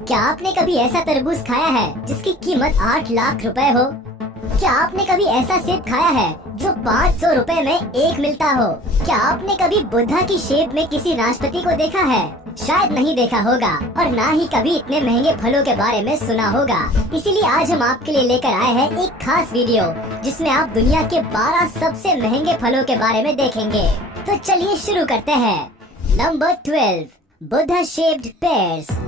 क्या आपने कभी ऐसा तरबूज खाया है जिसकी कीमत 8 लाख रुपए हो? क्या आपने कभी ऐसा सेब खाया है जो 500 रुपए में एक मिलता हो? क्या आपने कभी बुद्धा की शेप में किसी नाशपाती को देखा है? शायद नहीं देखा होगा और ना ही कभी इतने महंगे फलों के बारे में सुना होगा। इसीलिए आज हम आपके लिए लेकर आए हैं एक खास वीडियो जिसमें आप दुनिया के 12 सबसे महंगे फलों के बारे में देखेंगे। तो चलिए शुरू करते हैं। Number 12, Buddha shaped pairs.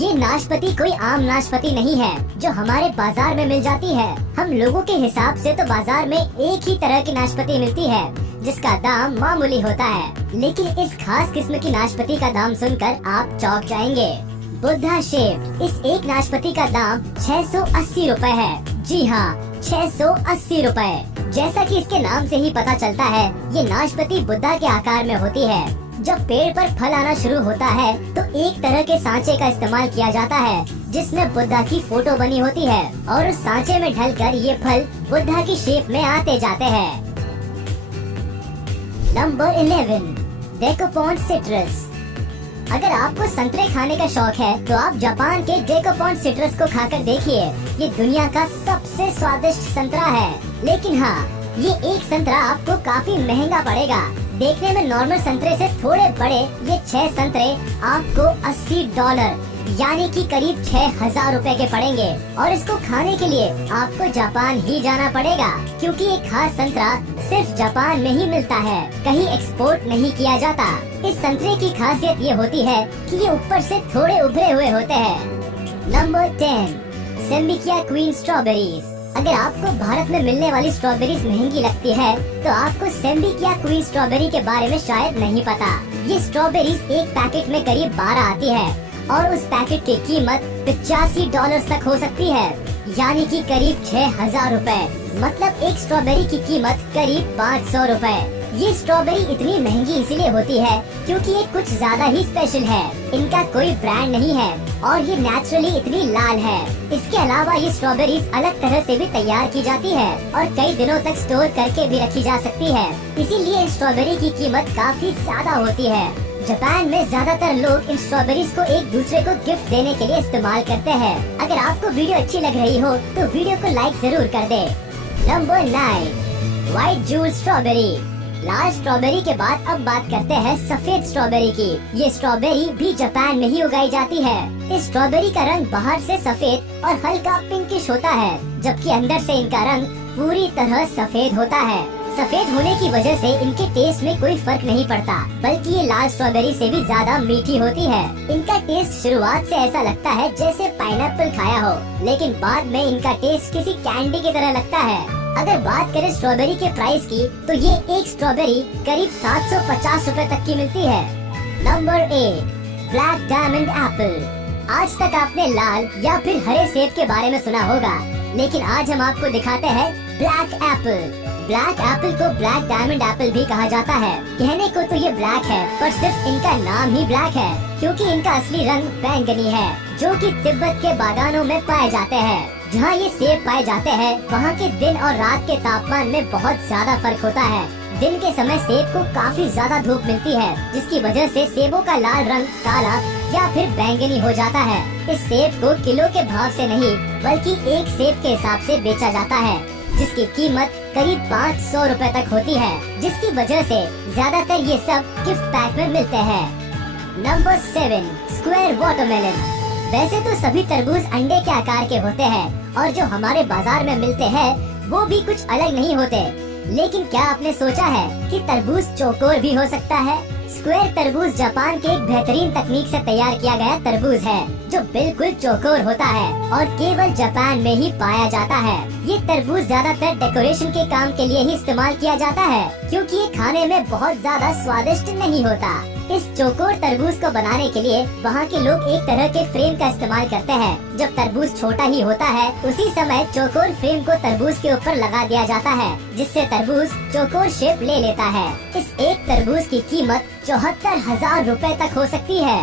ये नाशपाती कोई आम नाशपाती नहीं है जो हमारे बाजार में मिल जाती है। हम लोगों के हिसाब से तो बाजार में एक ही तरह की नाशपाती मिलती है जिसका दाम मामूली होता है, लेकिन इस खास किस्म की नाशपाती का दाम सुनकर आप चौंक जाएंगे। बुद्धा शेप, इस एक नाशपाती का दाम 680 रुपए है। जी हाँ, 680 रुपए। जैसा कि इसके नाम से ही पता चलता है, ये नाशपाती बुद्धा के आकार में होती है। जब पेड़ पर फल आना शुरू होता है तो एक तरह के सांचे का इस्तेमाल किया जाता है जिसमें बुद्धा की फोटो बनी होती है और उस सांचे में ढलकर ये फल बुद्धा की शेप में आते जाते हैं। Number 11, dekopon citrus. अगर आपको संतरे खाने का शौक है तो आप जापान के डेकोपॉन सिट्रस को खाकर देखिए। ये दुनिया का सबसे स्वादिष्ट संतरा है, लेकिन हाँ, ये एक संतरा आपको काफी महंगा पड़ेगा। देखने में नॉर्मल संतरे से थोड़े बड़े ये 6 संतरे आपको $80 यानी कि करीब 6000 रुपए के पड़ेंगे। और इसको खाने के लिए आपको जापान ही जाना पड़ेगा, क्योंकि ये खास संतरा सिर्फ जापान में ही मिलता है, कहीं एक्सपोर्ट नहीं किया जाता। इस संतरे की खासियत ये होती है कि ये ऊपर से थोड़े उभरे हुए होते हैं। Number 10, Sembikiya queen strawberries. अगर आपको भारत में मिलने वाली स्ट्रॉबेरीज महंगी लगती है तो आपको सेम्बिकिया क्वीन स्ट्रॉबेरी के बारे में शायद नहीं पता। ये स्ट्रॉबेरीज एक पैकेट में करीब 12 आती है और उस पैकेट की कीमत $85 तक हो सकती है, यानी कि करीब 6000 रुपए। मतलब एक स्ट्रॉबेरी की कीमत करीब 500 रुपए। ये स्ट्रॉबेरी इतनी महंगी इसलिए होती है क्योंकि ये कुछ ज्यादा ही स्पेशल है। इनका कोई ब्रांड नहीं है और ये नेचुरली इतनी लाल है। इसके अलावा ये स्ट्रॉबेरीज अलग तरह से भी तैयार की जाती है और कई दिनों तक स्टोर करके भी रखी जा सकती है। इसीलिए इस स्ट्रॉबेरी की कीमत काफी ज्यादा होती है। जापान में ज्यादातर लोग इन स्ट्रॉबेरीज को एक दूसरे को गिफ्ट देने के लिए इस्तेमाल करते हैं। अगर आपको वीडियो अच्छी लग रही हो तो वीडियो को लाइक जरूर कर दे। Number 9, white jewel strawberry. लाल स्ट्रॉबेरी के बाद अब बात करते हैं सफेद स्ट्रॉबेरी की। ये स्ट्रॉबेरी भी जापान में ही उगाई जाती है। इस स्ट्रॉबेरी का रंग बाहर से सफेद और हल्का पिंकिश होता है, जबकि अंदर से इनका रंग पूरी तरह सफेद होता है। सफेद होने की वजह से इनके टेस्ट में कोई फर्क नहीं पड़ता, बल्कि ये लाल स्ट्रॉबेरी से भी ज्यादा मीठी होती है। इनका टेस्ट शुरुआत से ऐसा लगता है जैसे पाइनएप्पल खाया हो, लेकिन बाद में इनका टेस्ट किसी कैंडी की तरह लगता है। अगर बात करें स्ट्रॉबेरी के प्राइस की तो ये एक स्ट्रॉबेरी करीब 750 रुपए तक की मिलती है। Number 8, black diamond Apple. आज तक आपने लाल या फिर हरे सेब के बारे में सुना होगा, लेकिन आज हम आपको दिखाते हैं ब्लैक एप्पल। ब्लैक एप्पल को ब्लैक डायमंड एप्पल भी कहा जाता है। कहने को तो ये ब्लैक है, पर सिर्फ इनका नाम ही ब्लैक है, क्योंकि इनका असली रंग बैंगनी है, जो कि तिब्बत के बागानों में पाए जाते हैं। जहाँ ये सेब पाए जाते हैं वहाँ के दिन और रात के तापमान में बहुत ज्यादा फर्क होता है। दिन के समय सेब को काफी ज्यादा धूप मिलती है, जिसकी वजह से सेबों का लाल रंग काला या फिर बैंगनी हो जाता है। इस सेब को किलो के भाव से नहीं बल्कि एक सेब के हिसाब से बेचा जाता है, जिसकी कीमत करीब 500 रुपए तक होती है, जिसकी वजह से ज्यादातर ये सब गिफ्ट पैक में मिलते हैं। Number 7, square watermelon. वैसे तो सभी तरबूज अंडे के आकार के होते हैं और जो हमारे बाजार में मिलते हैं वो भी कुछ अलग नहीं होते, लेकिन क्या आपने सोचा है कि तरबूज चौकोर भी हो सकता है? स्क्वायर तरबूज जापान के एक बेहतरीन तकनीक से तैयार किया गया तरबूज है जो बिल्कुल चौकोर होता है और केवल जापान में ही पाया जाता है। ये तरबूज ज्यादातर डेकोरेशन के काम के लिए ही इस्तेमाल किया जाता है, क्योंकि ये खाने में बहुत ज्यादा स्वादिष्ट नहीं होता। इस चौकोर तरबूज को बनाने के लिए वहाँ के लोग एक तरह के फ्रेम का इस्तेमाल करते हैं। जब तरबूज छोटा ही होता है उसी समय चौकोर फ्रेम को तरबूज के ऊपर लगा दिया जाता है, जिससे तरबूज चौकोर शेप ले लेता है। इस एक तरबूज की कीमत 74,000 रुपए तक हो सकती है।